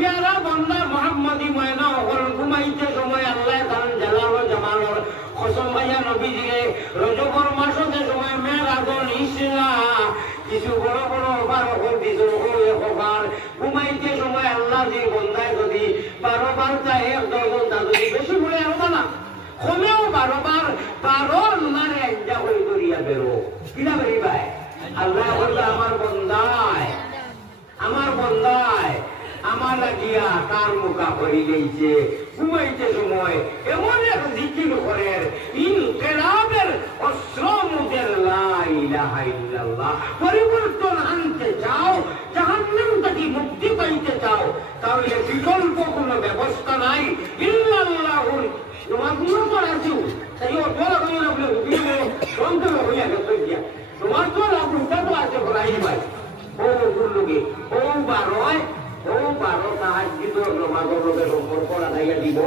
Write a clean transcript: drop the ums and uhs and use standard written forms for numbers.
পেয়ারা বন্দা মোহাম্মদী ময়না হল ঘুমাইতে সময় আল্লাহ তাআলা জালাল ও জামালর কসম ভাইয়া নবীজিরে রজবর মাসে সময় মেরাজল ইসরা কিছু বড় বড় অফার অফার কিছু অফার ঘুমাইতে সময় আল্লাহ যে বন্দায় যদি 12 বার চায় 10 ঘন্টা যদি বেশি বলে আরো না কমেও 12 বার 12 আল্লাহর একটা হয়ে করিয়া বেরো কিনা বেরি ভাই আল্লাহ বলবে আমার বন্দায় আমার লাগিয়া কার মুখা হয়ে গেছে ঘুমাইতে সময় এমন এক জিকির করেন ইনকিলাবের অস্ত্র মুখের লা ইলাহা ইল্লাল্লাহ পরিবর্তন আনতে চাও জাহান্নাম থেকে মুক্তি পাইতে চাও তাহলে বিকল্প কোনো ব্যবস্থা নাই ইল্লাল্লাহু তোমার কোনো আছে তাই ও বড় হয়ে লাগলে উঠিয়ে সন্দেহ হইয়া গেছে গিয়া তোমার তো লাভটা তো আছে ভরাই ভাই ও গুলোকে ও 12 তাহাজ্জুদের নামাজের সম্পর্ক লাগাইয়া দিব